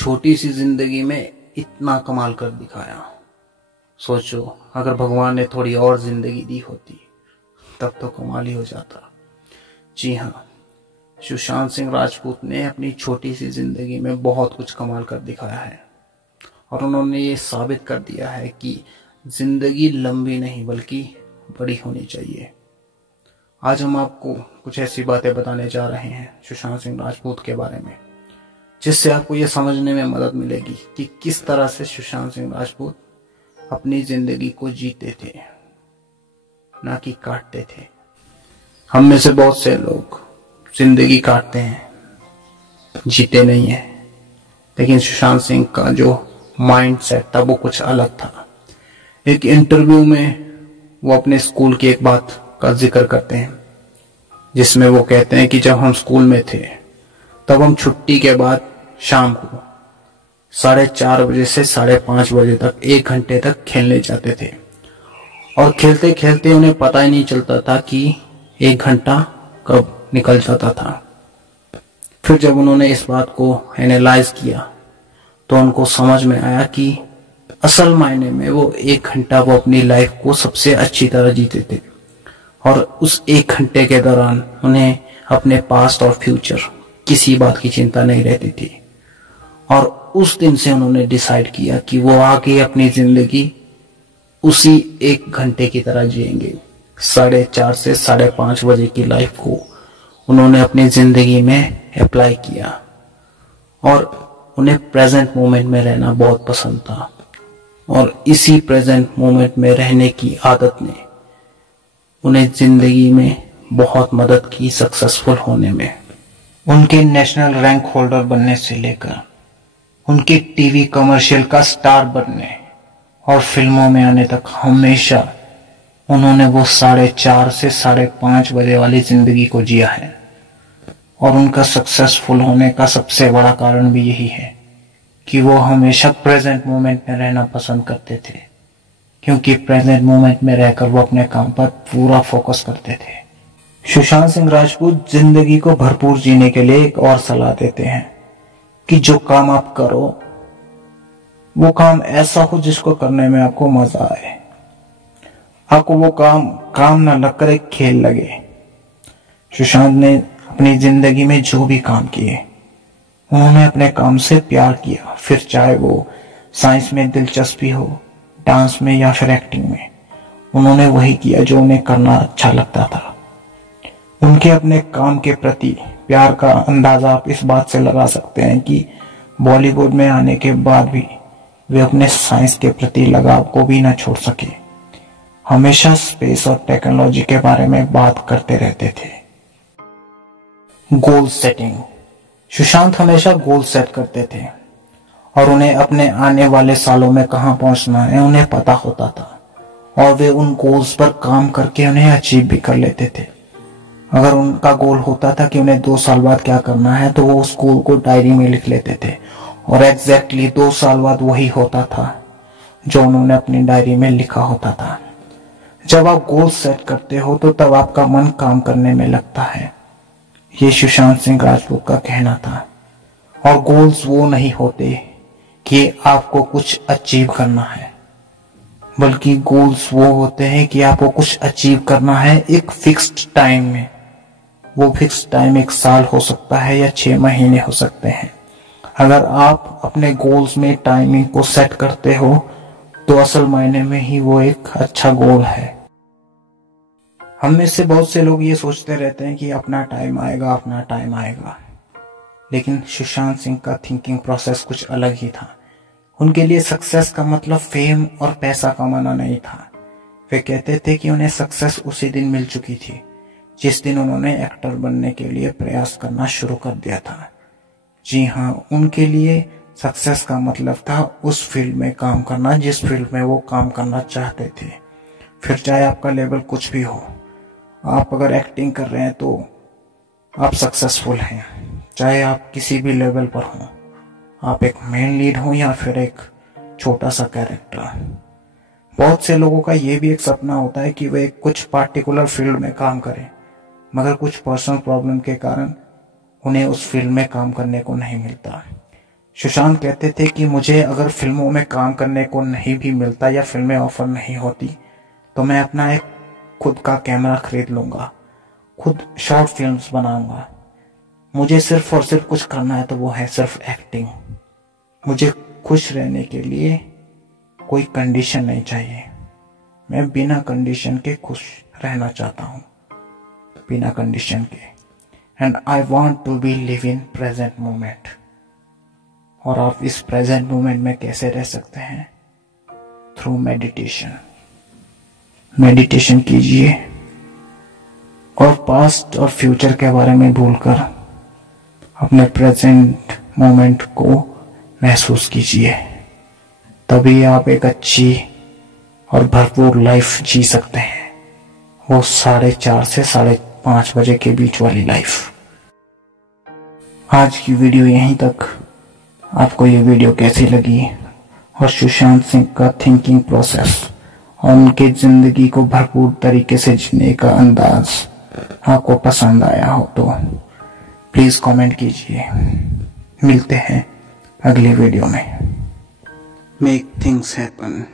छोटी सी जिंदगी में इतना कमाल कर दिखाया। सोचो अगर भगवान ने थोड़ी और जिंदगी दी होती तब तो कमाल ही हो जाता। जी हाँ, सुशांत सिंह राजपूत ने अपनी छोटी सी जिंदगी में बहुत कुछ कमाल कर दिखाया है और उन्होंने ये साबित कर दिया है कि जिंदगी लंबी नहीं बल्कि बड़ी होनी चाहिए। आज हम आपको कुछ ऐसी बातें बताने जा रहे हैं सुशांत सिंह राजपूत के बारे में, जिससे आपको ये समझने में मदद मिलेगी कि किस तरह से सुशांत सिंह राजपूत अपनी जिंदगी को जीते थे, ना कि काटते थे। हम में से बहुत से लोग जिंदगी काटते हैं, जीते नहीं है, लेकिन सुशांत सिंह का जो माइंड सेट था वो कुछ अलग था। एक इंटरव्यू में वो अपने स्कूल की एक बात का जिक्र करते हैं, जिसमें वो कहते हैं कि जब हम स्कूल में थे तब हम छुट्टी के बाद शाम को 4:30 बजे से 5:30 बजे तक 1 घंटे तक खेलने जाते थे और खेलते खेलते उन्हें पता ही नहीं चलता था कि 1 घंटा कब निकल जाता था। फिर जब उन्होंने इस बात को एनालाइज किया तो उनको समझ में आया कि असल मायने में वो 1 घंटा वो अपनी लाइफ को सबसे अच्छी तरह जीते थे और उस 1 घंटे के दौरान उन्हें अपने पास्ट और फ्यूचर किसी बात की चिंता नहीं रहती थी। और उस दिन से उन्होंने डिसाइड किया कि वो आगे अपनी जिंदगी उसी 1 घंटे की तरह जिएंगे। 4:30 से 5:30 बजे की लाइफ को उन्होंने अपनी जिंदगी में अप्लाई किया और उन्हें प्रेजेंट मोमेंट में रहना बहुत पसंद था और इसी प्रेजेंट मोमेंट में रहने की आदत ने उन्हें जिंदगी में बहुत मदद की सक्सेसफुल होने में। उनके नेशनल रैंक होल्डर बनने से लेकर उनके टीवी कमर्शियल का स्टार बनने और फिल्मों में आने तक हमेशा उन्होंने वो 4:30 से 5:30 बजे वाली जिंदगी को जिया है। और उनका सक्सेसफुल होने का सबसे बड़ा कारण भी यही है कि वो हमेशा प्रेजेंट मोमेंट में रहना पसंद करते थे, क्योंकि प्रेजेंट मोमेंट में रहकर वो अपने काम पर पूरा फोकस करते थे। सुशांत सिंह राजपूत जिंदगी को भरपूर जीने के लिए एक और सलाह देते हैं कि जो काम आप करो वो काम ऐसा हो जिसको करने में आपको मजा आए, आपको वो काम ना लगकर एक खेल लगे। सुशांत ने अपनी जिंदगी में जो भी काम किए उन्होंने अपने काम से प्यार किया, फिर चाहे वो साइंस में दिलचस्पी हो, डांस में या फिर एक्टिंग में, उन्होंने वही किया जो उन्हें करना अच्छा लगता था। उनके अपने काम के प्रति प्यार का अंदाजा आप इस बात से लगा सकते हैं कि बॉलीवुड में आने के बाद भी वे अपने साइंस के प्रति लगाव को भी न छोड़ सके। हमेशा स्पेस और टेक्नोलॉजी के बारे में बात करते रहते थे। Goal setting. सुशांत हमेशा गोल सेट करते थे और उन्हें अपने आने वाले सालों में कहां पहुंचना है उन्हें पता होता था और वे उन गोल्स पर काम करके उन्हें अचीव भी कर लेते थे। अगर उनका गोल होता था कि उन्हें 2 साल बाद क्या करना है तो वो उस गोल को डायरी में लिख लेते थे और एग्जैक्टली 2 साल बाद वही होता था जो उन्होंने अपनी डायरी में लिखा होता था। जब आप गोल सेट करते हो तो तब आपका मन काम करने में लगता है, ये सुशांत सिंह राजपूत का कहना था। और गोल्स वो नहीं होते कि आपको कुछ अचीव करना है, बल्कि गोल्स वो होते हैं कि आपको कुछ अचीव करना है एक फिक्स्ड टाइम में। वो फिक्स टाइम 1 साल हो सकता है या 6 महीने हो सकते हैं। अगर आप अपने गोल्स में टाइमिंग को सेट करते हो तो असल मायने में ही वो एक अच्छा गोल है। हम में से बहुत से लोग ये सोचते रहते हैं कि अपना टाइम आएगा, अपना टाइम आएगा, लेकिन सुशांत सिंह का थिंकिंग प्रोसेस कुछ अलग ही था। उनके लिए सक्सेस का मतलब फेम और पैसा कमाना नहीं था। वे कहते थे कि उन्हें सक्सेस उसी दिन मिल चुकी थी जिस दिन उन्होंने एक्टर बनने के लिए प्रयास करना शुरू कर दिया था। जी हाँ, उनके लिए सक्सेस का मतलब था उस फील्ड में काम करना जिस फील्ड में वो काम करना चाहते थे। फिर चाहे आपका लेवल कुछ भी हो, आप अगर एक्टिंग कर रहे हैं तो आप सक्सेसफुल हैं, चाहे आप किसी भी लेवल पर हो, आप एक मेन लीड हो या फिर एक छोटा सा कैरेक्टर। बहुत से लोगों का ये भी एक सपना होता है कि वे कुछ पार्टिकुलर फील्ड में काम करें, मगर कुछ पर्सनल प्रॉब्लम के कारण उन्हें उस फील्ड में काम करने को नहीं मिलता। सुशांत कहते थे कि मुझे अगर फिल्मों में काम करने को नहीं भी मिलता या फिल्में ऑफर नहीं होती तो मैं अपना एक खुद का कैमरा खरीद लूंगा, खुद शॉर्ट फिल्म्स बनाऊंगा। मुझे सिर्फ और सिर्फ कुछ करना है तो वो है सिर्फ एक्टिंग। मुझे खुश रहने के लिए कोई कंडीशन नहीं चाहिए। मैं बिना कंडीशन के खुश रहना चाहता हूँ, बिना कंडीशन के। And I want to be live in present moment. और आप इस प्रेजेंट मोमेंट में कैसे रह सकते हैं? Through meditation. मेडिटेशन कीजिए और पास्ट और फ्यूचर के बारे में भूलकर अपने प्रेजेंट मोमेंट को महसूस कीजिए। तभी आप एक अच्छी और भरपूर लाइफ जी सकते हैं, वो 4:30 से 5:30 बजे के बीच वाली लाइफ। आज की वीडियो यहीं तक। आपको ये वीडियो कैसी लगी और सुशांत सिंह का थिंकिंग प्रोसेस और उनके जिंदगी को भरपूर तरीके से जीने का अंदाज आपको पसंद आया हो तो प्लीज कमेंट कीजिए। मिलते हैं अगली वीडियो में। Make things happen.